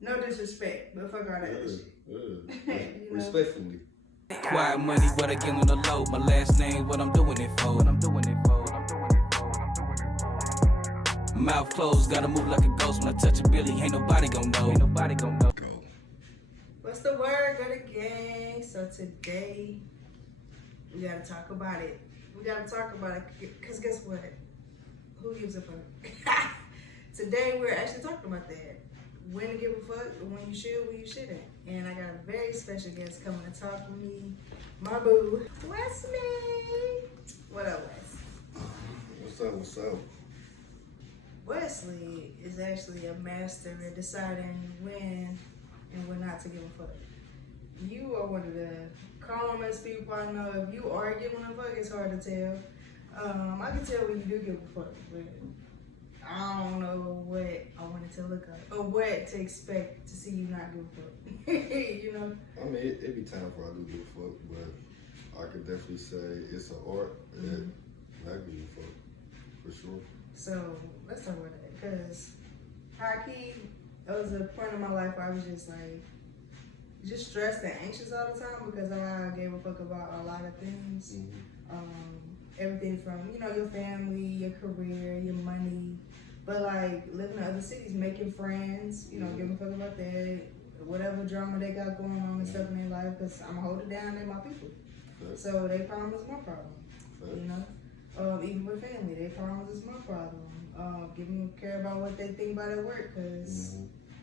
No disrespect, but fuck all that other shit. You know? Respectfully. Quiet money, but again on the low. My last name, what I'm doing it for. Mouth closed, gotta move like a ghost. When I touch a Billy, ain't nobody gon' know. What's the word of the gang? So today, we gotta talk about it. Cause guess what? Who gives a fuck? Today, we're actually talking about that. When to give a fuck, when you should, when you shouldn't. And I got a very special guest coming to talk with me. My boo, Wesley. What up, Wes? What's up? Wesley is actually a master at deciding when and when not to give a fuck. You are one of the calmest people I know. If you are giving a fuck, it's hard to tell. I can tell when you do give a fuck, but I don't know what I wanted to look up or what to expect to see you not give a fuck. You know? I mean, it be time for I do give a fuck, but I could definitely say it's an art that not give a fuck, for sure. So let's talk about that, because hockey, there was a point in my life where I was just like, just stressed and anxious all the time because I gave a fuck about a lot of things. Everything from, you know, your family, your career, your money, but like living in other cities, making friends, you know, giving a fuck about that, whatever drama they got going on and stuff in their life, because I'm holding it down, they're my people. So their problem is my problem, you know? Even with family, their problem is my problem. Giving them care about what they think about their work, because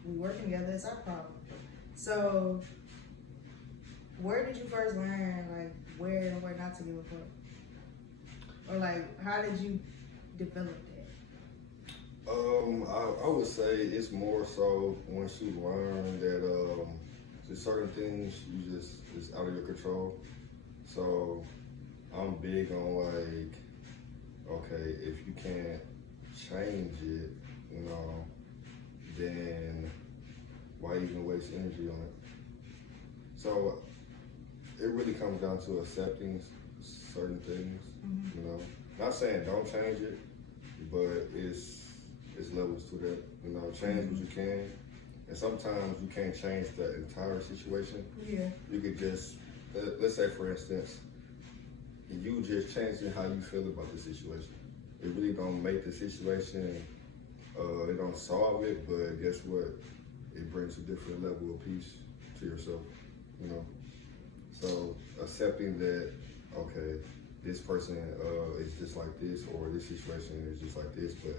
we work together, it's our problem. So where did you first learn, like, where and where not to give a fuck? Or like, how did you develop that? I would say it's more so once you learn that there's certain things it's out of your control. So I'm big on like, okay, if you can't change it, you know, then why even waste energy on it? So it really comes down to accepting certain things, you know. Not saying don't change it, but it's levels to that. You know, change what you can, and sometimes you can't change the entire situation. Yeah. You could just, let's say for instance, you just changing how you feel about the situation. It really don't make the situation, it don't solve it, but guess what? It brings a different level of peace to yourself, you know. So accepting that, okay, this person is just like this, or this situation is just like this, but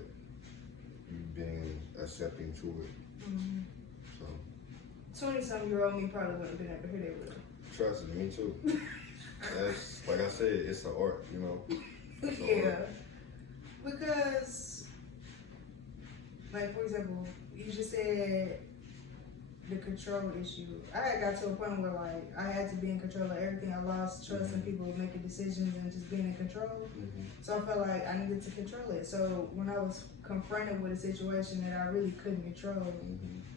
you've been accepting to it. So 20-something-year-old me probably wouldn't have been able to hear that with. Trust me too. That's, like I said, it's an art, you know. Yeah. Art. Because, like, for example, you just said the control issue. I had got to a point where, like, I had to be in control of everything. I lost trust in people making decisions and just being in control. So I felt like I needed to control it. So when I was confronted with a situation that I really couldn't control,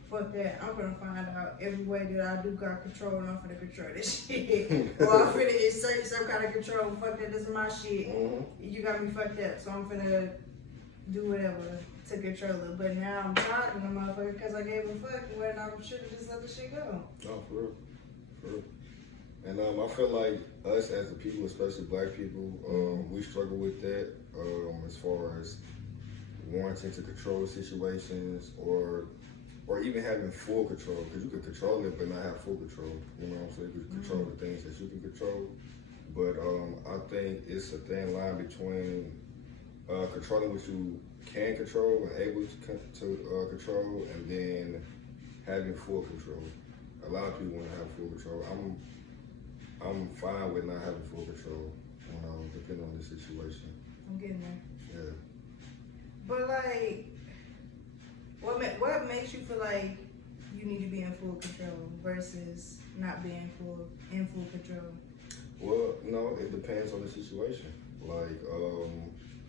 fuck that. I'm gonna find out every way that I do got control, and I'm gonna control this shit. Or I'm finna insert some kind of control. Fuck that, this is my shit. You got me fucked up, so I'm finna do whatever to control it. But now I'm tired of the motherfucker because I gave a fuck when I should have just let the shit go. Oh, for real. For real. And I feel like us as a people, especially black people, we struggle with that as far as wanting to control situations or even having full control, because you can control it but not have full control, you know what I'm saying? You can control the things that you can control, but I think it's a thin line between controlling what you can control and able to control, and then having full control. A lot of people want to have full control. I'm fine with not having full control, depending on the situation. I'm getting there. Yeah. But like, what makes you feel like you need to be in full control versus not being in full control? Well, no, it depends on the situation. Like,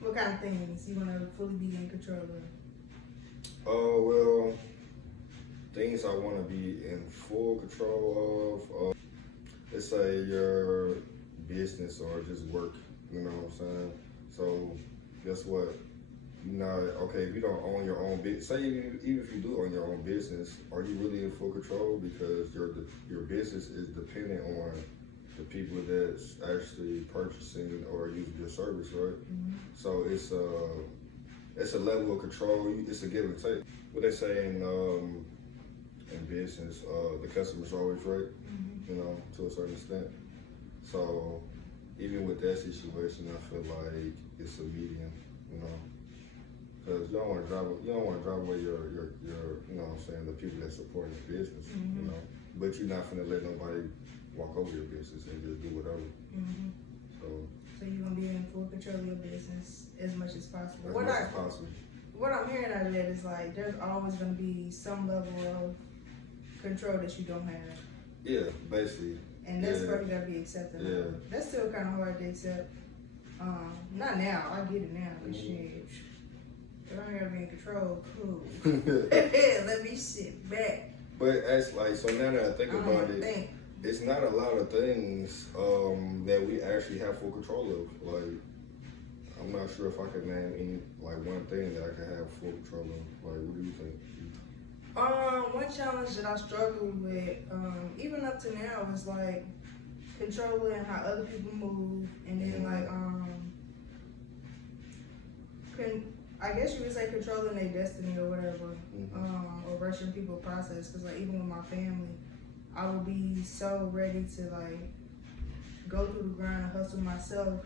what kind of things you want to fully be in control of? Oh, well, things I want to be in full control of, let's say your business or just work, you know what I'm saying? So, guess what? you know, okay, if you don't own your own business, say even if you do own your own business, are you really in full control? Because your business is dependent on the people that's actually purchasing or using your service, right? So it's a level of control. It's a give and take. What they say in business, the customer's always right. You know, to a certain extent. So even with that situation, I feel like it's a medium. You know. Because you don't want to drive away your you know what I'm saying, the people that support your business, you know. But you're not gonna let nobody walk over your business and just do whatever. So you're gonna be in full control of your business as much as possible. As much as possible. What I'm hearing out of that is like there's always gonna be some level of control that you don't have. Yeah, basically. And that's where you gotta be accepting. Yeah. That's still kind of hard to accept. Not now. I get it now. But shit. If I ain't gotta be in control, cool. Let me sit back. But as like, so now that I think about it, it's not a lot of things that we actually have full control of. Like, I'm not sure if I could name any like one thing that I could have full control of. Like, what do you think? One challenge that I struggled with, even up to now, is like controlling how other people move, and then like I guess you would say controlling their destiny or whatever, or rushing people's process. Because like even with my family, I would be so ready to like go through the grind and hustle myself,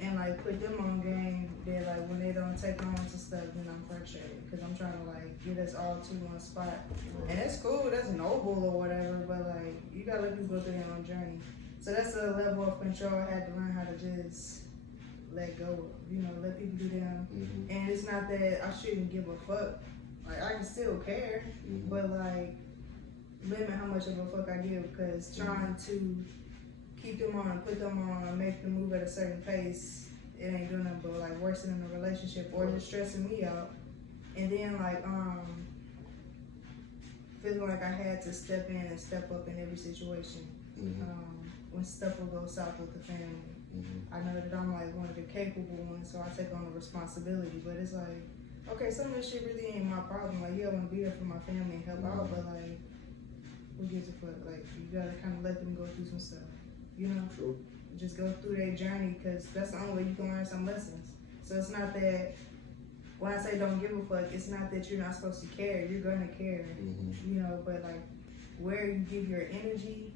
and like put them on game. That like when they don't take on to stuff, then I'm frustrated because I'm trying to like get us all to one spot. And that's cool, that's noble or whatever. But like you gotta let people go through their own journey. So that's a level of control I had to learn how to just let go of, you know, let people do them. And it's not that I shouldn't give a fuck. Like I can still care, but like limit how much of a fuck I give, because trying to keep them on and put them on and make them move at a certain pace, it ain't doing nothing but like worsening the relationship or just stressing me out. And then like feeling like I had to step in and step up in every situation. When stuff will go south with the family. I know that I'm like one of the capable ones, so I take on the responsibility. But it's like, okay, some of this shit really ain't my problem. Like, yeah, I want to be there for my family and help out, but like, who gives a fuck? Like, you gotta kind of let them go through some stuff, you know? True. Just go through their journey, because that's the only way you can learn some lessons. So it's not that, when I say don't give a fuck, it's not that you're not supposed to care. You're gonna care, you know, but like, where you give your energy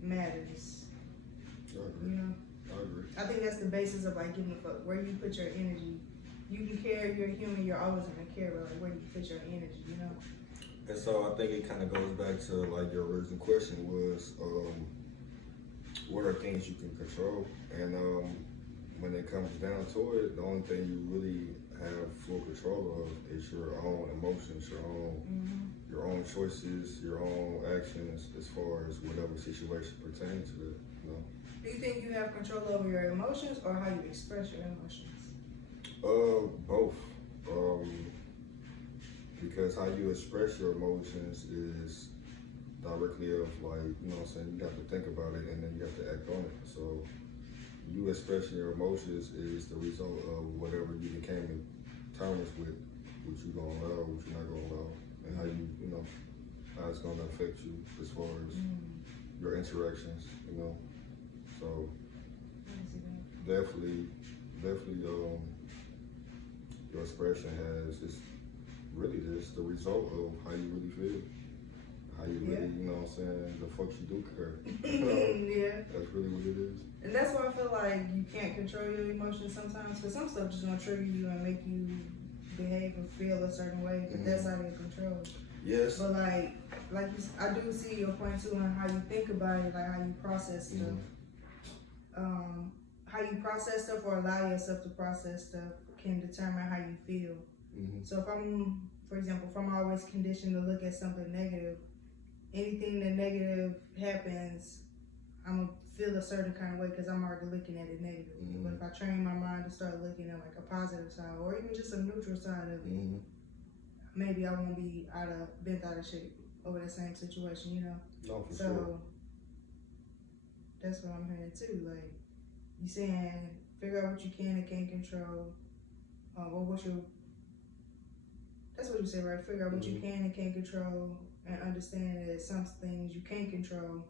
matters. You know? I agree. I think that's the basis of like giving a fuck. Where you put your energy. You can care, you're human, you're always gonna care, but like where do you put your energy, you know? And so I think it kind of goes back to like your original question was, what are things you can control? And when it comes down to it, the only thing you really have full control of is your own emotions, your own choices, your own actions as far as whatever situation pertains to it, you know? Do you think you have control over your emotions or how you express your emotions? Both. Because how you express your emotions is directly of like, you know what I'm saying, you have to think about it and then you have to act on it. So you expressing your emotions is the result of whatever you became in terms with, what you gonna allow, what you're not gonna allow, and how you know, how it's gonna affect you as far as your interactions, you know. So definitely your expression it's really just the result of how you really feel, how you really, you know what I'm saying, the fuck you do care. Yeah. That's really what it is. And that's why I feel like you can't control your emotions sometimes, because some stuff just gonna trigger you and make you behave and feel a certain way, but that's out of your control. Yes. But like I do see your point too on how you think about it, like how you process stuff. How you process stuff or allow yourself to process stuff can determine how you feel. So if I'm always conditioned to look at something negative, anything that negative happens, I'm gonna feel a certain kind of way because I'm already looking at it negative. But if I train my mind to start looking at like a positive side or even just a neutral side of it, maybe I won't be bent out of shape over the same situation, you know? No, for so sure. That's what I'm hearing too. Like you saying, figure out what you can and can't control. or what's your, that's what you said, right? Figure out what you can and can't control, and understand that some things you can't control.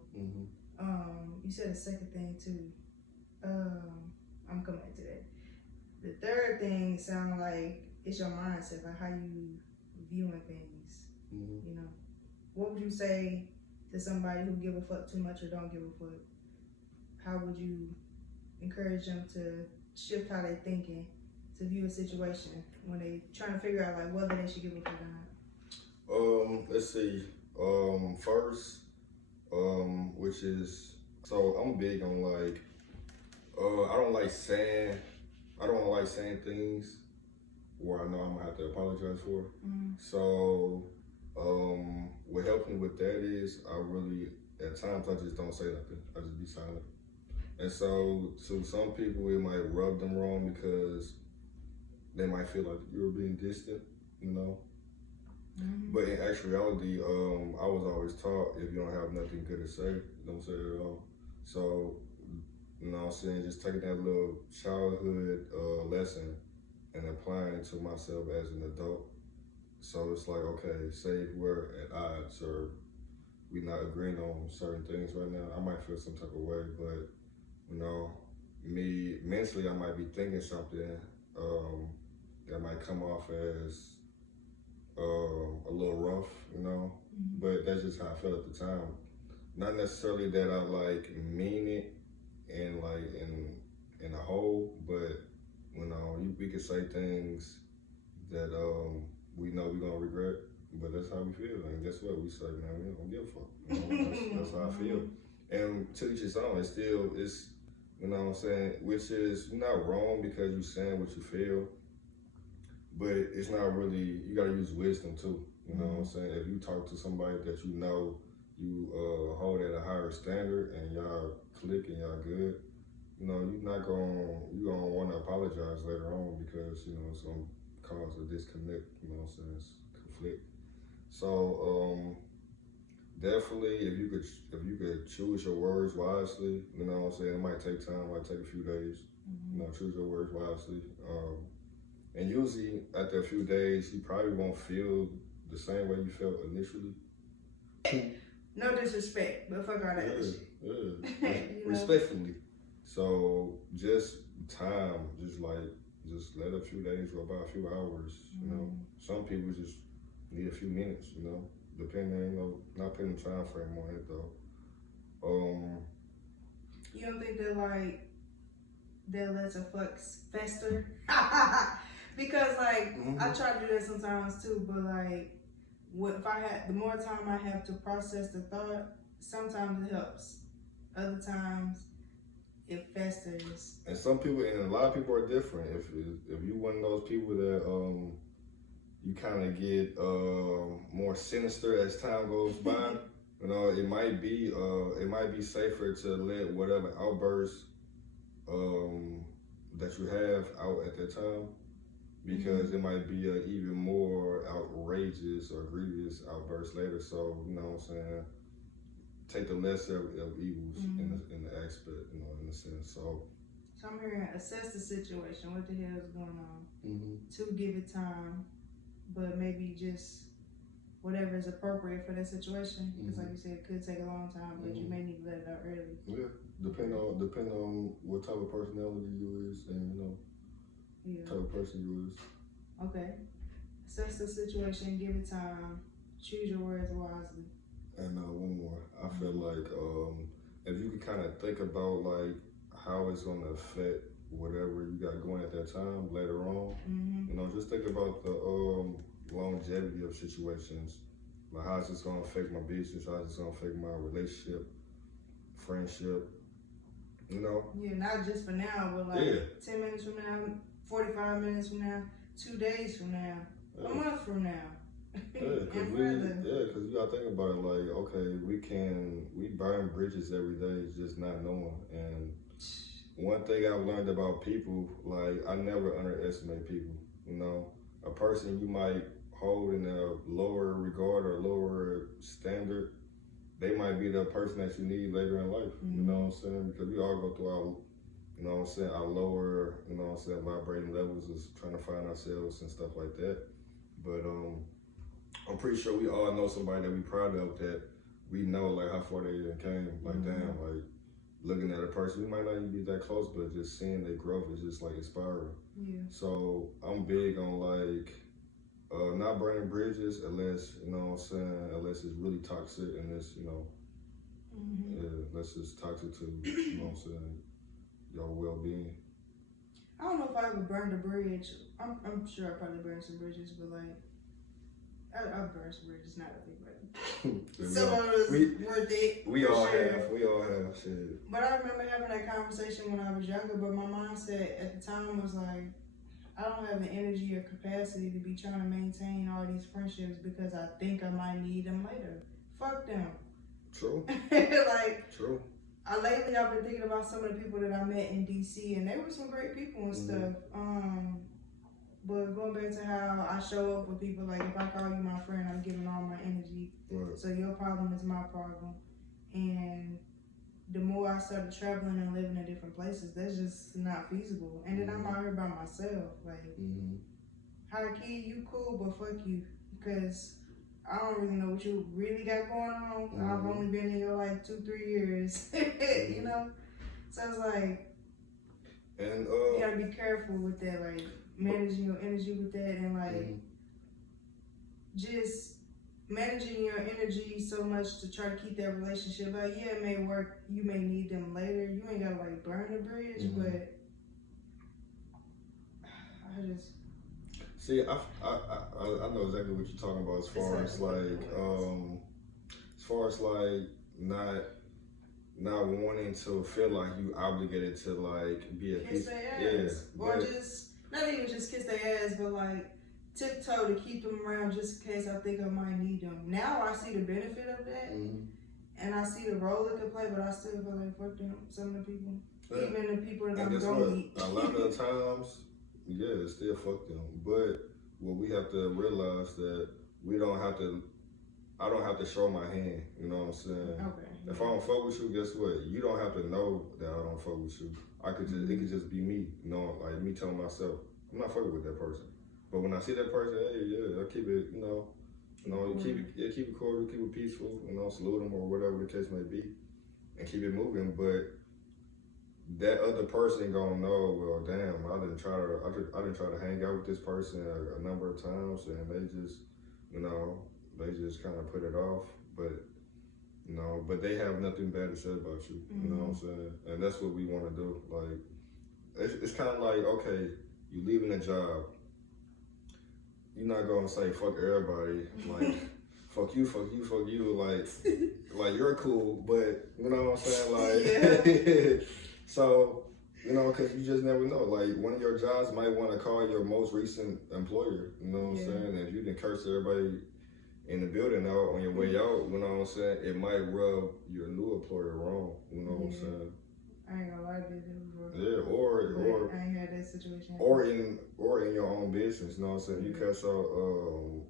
You said a second thing too. I'm coming back to that. The third thing sounds like it's your mindset, like how you viewing things. You know, what would you say to somebody who give a fuck too much or don't give a fuck? How would you encourage them to shift how they're thinking to view a situation when they trying to figure out like whether they should give a fuck or not? Let's see. First, which is, so I'm big on like, I don't like saying things where I know I'm gonna have to apologize for. So, what helped me with that is I really, at times I just don't say nothing. I just be silent. And so, to some people it might rub them wrong because they might feel like you're being distant, you know? But in actuality, I was always taught if you don't have nothing good to say, don't say it at all. So, you know what I'm saying, just taking that little childhood lesson and applying it to myself as an adult. So it's like, okay, say if we're at odds or we're not agreeing on certain things right now, I might feel some type of way, but you know, me mentally I might be thinking something that might come off as a little rough, you know, but that's just how I felt at the time. Not necessarily that I like mean it in like in a whole, but you know, we could say things that we know we're gonna regret, but that's how we feel. And guess what? We say, man, we don't give a fuck. You know, that's how I feel. And to each his own. It's you know what I'm saying, which is not wrong because you're saying what you feel, but it's not really, you gotta use wisdom too. You know what I'm saying? If you talk to somebody that you know you hold at a higher standard and y'all click and y'all good, you know, you're gonna want to apologize later on because, you know, it's gonna cause a disconnect, you know what I'm saying, it's conflict. So, definitely, if you could choose your words wisely, you know what I'm saying, it might take time, it might take a few days, you know, choose your words wisely. And usually after a few days, you probably won't feel the same way you felt initially. No disrespect, but fuck all that shit. Yeah. Respectfully. So just time, just let a few days go by, a few hours, you know. Some people just need a few minutes, you know, depending, you know, not putting a time frame on it though. You don't think that lets a fuck fester? Because like I try to do that sometimes too, but like the more time I have to process the thought, sometimes it helps. Other times it festers. And some people, and a lot of people are different. If you one of those people that you kind of get more sinister as time goes by, you know, it might be safer to let whatever outburst that you have out at that time, because it might be an even more outrageous or grievous outburst later. So, you know what I'm saying, take the lesser of evils in the aspect, you know, in a sense. So I'm hearing assess the situation, what the hell is going on, to give it time, but maybe just whatever is appropriate for that situation. Because like you said, it could take a long time, but you may need to let it out early. Yeah, depend on what type of personality you is, and you know, type of person you is. Okay. Assess the situation, give it time, choose your words wisely. And one more, I feel like if you could kind of think about like how it's gonna affect whatever you got going at that time later on, you know, just think about the longevity of situations, like how's this gonna affect my business, how's this gonna affect my relationship, friendship, you know? Yeah, not just for now, but like 10 minutes from now, 45 minutes from now, 2 days from now, a month from now. Because you gotta think about it, like, okay, we burn bridges every day just not knowing. And one thing I've learned about people, like, I never underestimate people, you know? A person you might hold in a lower regard or lower standard, they might be the person that you need later in life, you know what I'm saying? Because we all go through you know what I'm saying, our lower, you know what I'm saying, vibrating levels is trying to find ourselves and stuff like that. But I'm pretty sure we all know somebody that we proud of that we know like how far they came. Like damn, like looking at a person, we might not even be that close, but just seeing their growth is just like inspiring. Yeah. So I'm big on like not burning bridges unless, you know what I'm saying, unless it's really toxic and it's, you know, unless it's toxic to, you know what I'm saying, your well-being. I don't know if I ever burned a bridge. I'm sure I probably burned some bridges, but like I've burned some bridges, not really, but some of it was worth it. We all have shit. But I remember having that conversation when I was younger, but my mindset at the time was like, I don't have the energy or capacity to be trying to maintain all these friendships because I think I might need them later. Fuck them. True. Like, true. Lately I've been thinking about some of the people that I met in DC, and they were some great people and stuff. But going back to how I show up with people, like if I call you my friend, I'm giving all my energy. Right. So your problem is my problem. And the more I started traveling and living in different places, that's just not feasible. And then I'm out here by myself. Like, High-key, you cool, but fuck you. Because I don't really know what you really got going on. I've only been in your life 2-3 years, you know? So it's like, and you gotta be careful with that, like managing your energy with that, and like just managing your energy so much to try to keep that relationship. Like, yeah, it may work. You may need them later. You ain't gotta like burn the bridge, but I just see. I know exactly what you're talking about as far as like not wanting to feel like you obligated to like be a kiss piece. their ass, or just not even just kiss their ass, but like tiptoe to keep them around just in case I think I might need them. Now I see the benefit of that, and I see the role it can play, but I still feel like fuck them. Some of the people, even the people that I'm gonna meet. A lot of the times, yeah, still fuck them. But what we have to realize that we don't have to. I don't have to show my hand. You know what I'm saying? Okay. If I don't fuck with you, guess what? You don't have to know that I don't fuck with you. It could just be me. You know, like me telling myself, I'm not fucking with that person. But when I see that person, hey, yeah, I keep it, keep it cordial, keep it peaceful, salute them or whatever the case may be, and keep it moving. But that other person gonna know, well, damn, I didn't try to hang out with this person a number of times, and they just kind of put it off. But they have nothing bad to say about you. You know what I'm saying? And that's what we want to do. Like, it's kind of like, okay, you leaving a job. You're not gonna say fuck everybody, like fuck you, like you're cool, but you know what I'm saying, like so, cause you just never know. Like one of your jobs might want to call your most recent employer, you know what I'm saying? And if you didn't curse everybody in the building out on your way out, you know what I'm saying, it might rub your new employer wrong, you know what I'm saying? I ain't gonna lie to you. Yeah, or I ain't had that situation. Or in your own business, you know what I'm saying? You cuss out,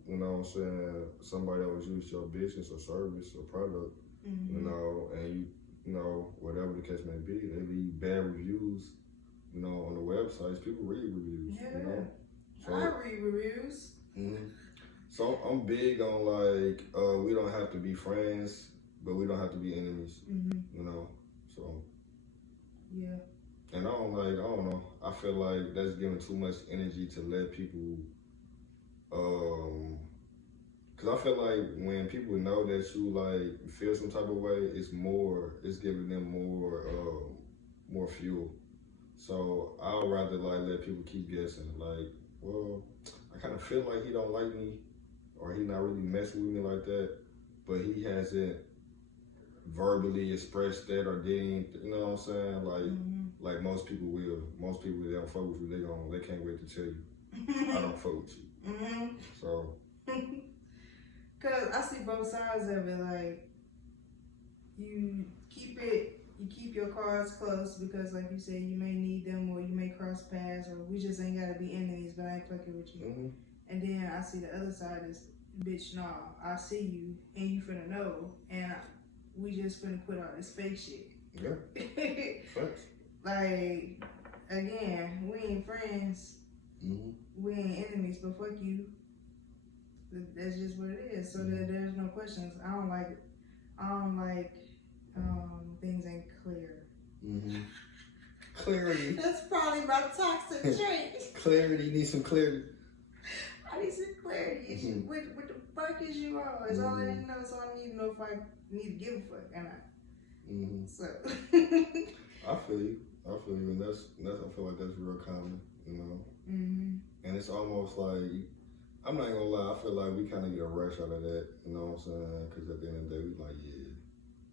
you know what I'm saying, somebody that was used your business or service or product, and whatever the case may be, they leave bad reviews, on the websites. People read reviews, So, I read reviews. So I'm big on like, we don't have to be friends, but we don't have to be enemies, so. Yeah. And I don't know. I feel like that's giving too much energy to let people, cause I feel like when people know that you like feel some type of way, it's giving them more fuel. So I'd rather like let people keep guessing. Like, well, I kind of feel like he don't like me, or he not really messing with me like that, but he hasn't verbally expressed that or didn't, you know what I'm saying? Like most people will. Most people, they don't fuck with you, they can't wait to tell you, I don't fuck with you. So. Cause I see both sides of it. Like, you keep your cards close because, like you said, you may need them or you may cross paths, or we just ain't gotta be enemies, but I ain't fucking with you. And then I see the other side is, bitch, nah, I see you and you finna know, and we just finna put out this fake shit. Yeah. Thanks. like, again, we ain't friends. We ain't enemies, but fuck you. That's just what it is. So that there's no questions. I don't like things ain't clear. Clarity. That's probably my toxic trait. Clarity. Need some clarity. I need some clarity. What the fuck is you on? It's all I need to know. So I need to know if I need to give a fuck or not. So. I feel you, and that's I feel like that's real common, you know. And it's almost like, I'm not gonna lie, I feel like we kind of get a rush out of that, you know what I'm saying? Because at the end of the day, we like, yeah,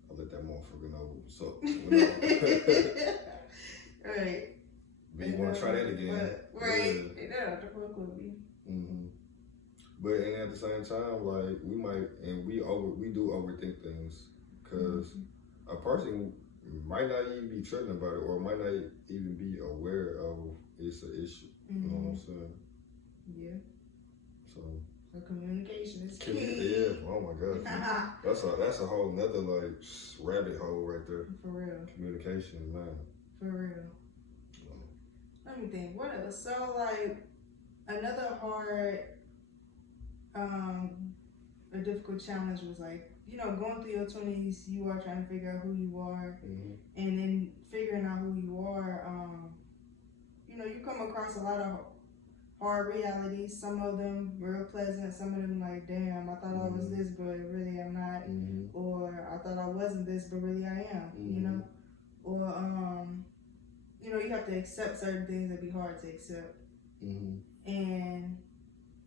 I'll let that motherfucker know. So, you know. Right. But you want to try that again? Right. Yeah, the fuck with me. But and at the same time, like we do overthink things, because a person might not even be tripping about it, or might not even be aware of it's an issue. You know what I'm saying? Yeah. So communication is key. Yeah. Oh my God. That's a whole nother like rabbit hole right there. For real. Communication, man. For real. Let me think. What else? So like another hard, a difficult challenge was like, you know, going through your 20s, you are trying to figure out who you are, and then figuring out who you are. You know, you come across a lot of hard realities. Some of them real pleasant. Some of them like, damn, I thought I was this, but really I'm not. Or I thought I wasn't this, but really I am. You know, or you know, you have to accept certain things that be hard to accept. And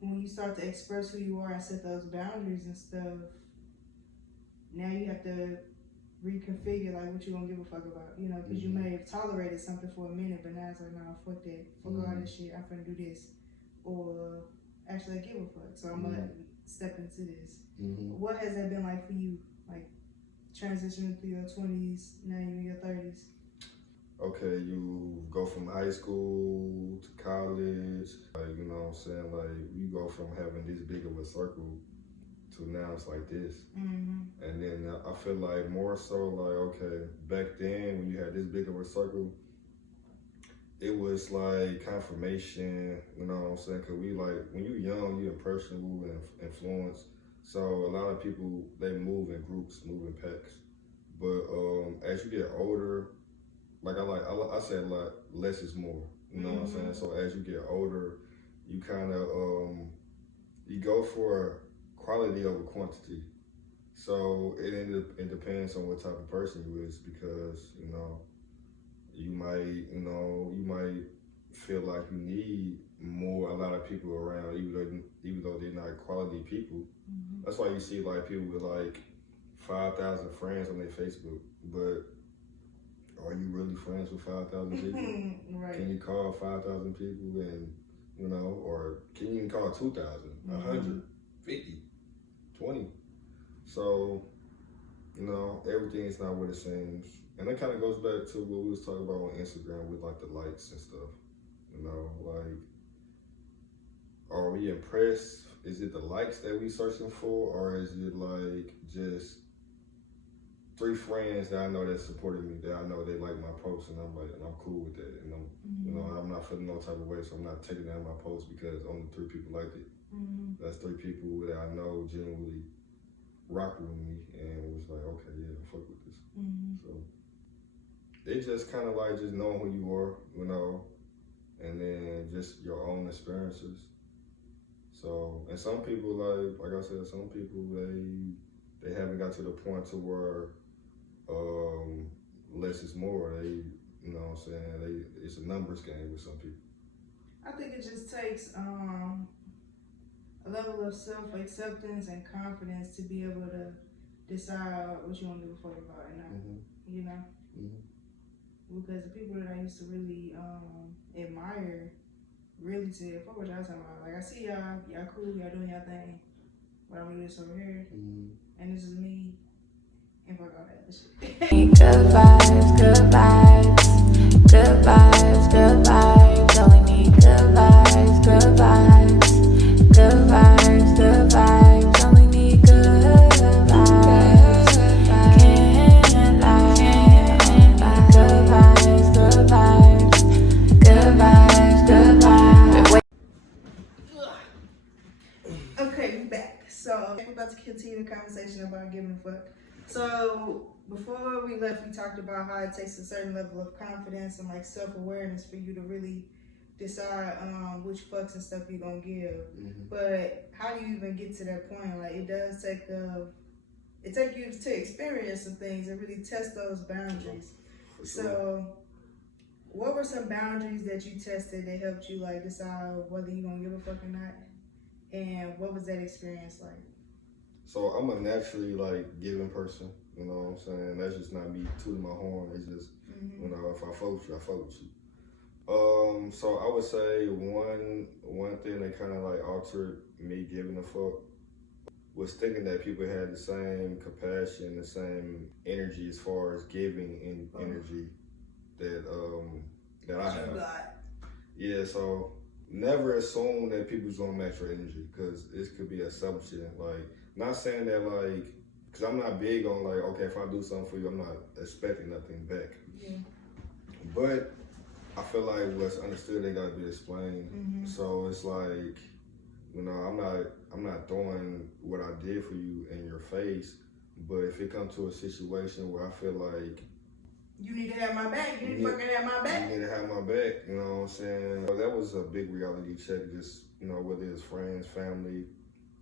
when you start to express who you are and set those boundaries and stuff, now you have to reconfigure like what you gonna give a fuck about, you know, because you may have tolerated something for a minute, but now it's like, nah, fuck that, fuck all this shit, I'm finna do this, or actually I give a fuck, so I'm gonna step into this. What has that been like for you, like transitioning through your 20s, now you're in your 30s? Okay, you go from high school to college, like, you know what I'm saying, like, you go from having this big of a circle to now it's like this. And then I feel like more so like, okay, back then when you had this big of a circle, it was like confirmation, you know what I'm saying, because we like, when you're young, you're impressionable and influenced, so a lot of people, they move in groups, move in packs. But as you get older, like I said a lot, less is more, you know what I'm saying? So as you get older, you kind of, you go for quality over quantity. So it depends on what type of person you is, because, you know, you might feel like you need a lot of people around, even though they're not quality people. That's why you see like people with like 5,000 friends on their Facebook, but are you really friends with 5,000 people? Right. Can you call 5,000 people, and, you know, or can you even call 2,000, 100, 50, 20? So, you know, everything is not what it seems. And that kind of goes back to what we was talking about on Instagram with like the likes and stuff. You know, like, are we impressed? Is it the likes that we searching for, or is it like just 3 friends that I know that supported me, that I know they like my posts, and I'm cool with that, and I'm, you know, I'm not feeling no type of way, so I'm not taking down my post because only 3 people liked it. That's 3 people that I know genuinely rock with me, and was like, okay, yeah, fuck with this. So it's just kind of like just knowing who you are, you know, and then just your own experiences. So, and some people, like I said, some people they haven't got to the point to where less is more. They, you know what I'm saying, it's a numbers game with some people. I think it just takes a level of self-acceptance and confidence to be able to decide what you want to give a fuck about and not, you know? Because the people that I used to really admire really said, fuck what y'all talking about. Like, I see y'all cool, y'all doing y'all thing, but I'm gonna do this over here, and this is me, and fuck all that other shit. Good vibes, good vibes, good vibes, good vibes. Only need good vibes, good vibes, good vibes, good vibes. Only need good vibes. Can't lie, good vibes, good vibes. So before we left, we talked about how it takes a certain level of confidence and like self-awareness for you to really decide which fucks and stuff you're gonna give. But how do you even get to that point? Like it does take you to experience some things and really test those boundaries. For sure. So what were some boundaries that you tested that helped you like decide whether you're gonna give a fuck or not? And what was that experience like? So I'm a naturally like giving person, you know what I'm saying? That's just not me tooting my horn. It's just, you know, if I fuck with you, I fuck with you. So I would say one thing that kind of like altered me giving a fuck was thinking that people had the same compassion, the same energy as far as giving and energy that I have. Yeah, so never assume that people's gonna match your energy, because this could be assumption. Like, not saying that like, because I'm not big on like, okay, if I do something for you, I'm not expecting nothing back. Yeah. But I feel like what's understood, they gotta be explained. So it's like, you know, I'm not throwing what I did for you in your face, but if it comes to a situation where I feel like you need to have my back, you need to fucking have my back. You need to have my back, you know what I'm saying? Well, that was a big reality check, just, you know, whether it's friends, family,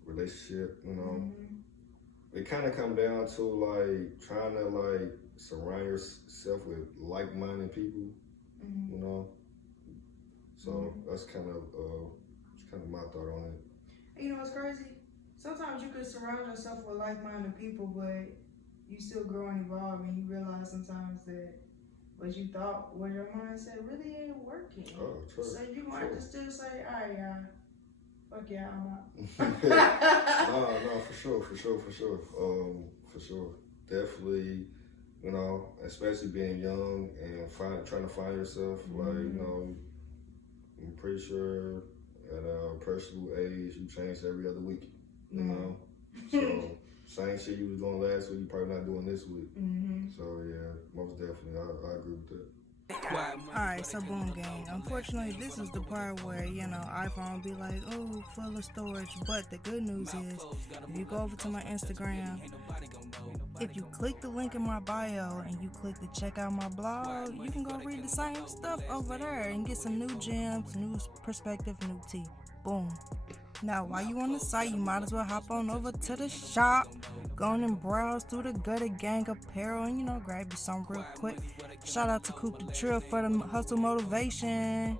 relationship, you know. It kind of come down to like trying to like surround yourself with like-minded people, you know. So that's kind of my thought on it. You know what's crazy? Sometimes you could surround yourself with like-minded people, but you still grow and evolve, and you realize sometimes that what you thought was your mindset really ain't working. Oh, true. So you might just still say, all right, y'all, fuck yeah, I'm out. No, for sure. Definitely, you know, especially being young and trying to find yourself, like, you know, I'm pretty sure at a impressionable age, you change every other week, you know? So, same shit you was doing last week, you probably not doing this week. So, yeah, most definitely, I agree with that. Alright, so boom gang. Unfortunately, this is the part where, you know, iPhone be like, oh, full of storage. But the good news is, if you go over to my Instagram, if you click the link in my bio and you click to check out my blog, you can go read the same stuff over there and get some new gems, new perspective, new tea. Boom. Now, while you on the site, you might as well hop on over to the shop. Go on and browse through the Gutter Gang apparel and, you know, grab you some real quick. Shout out to Coop the Trill for the hustle motivation.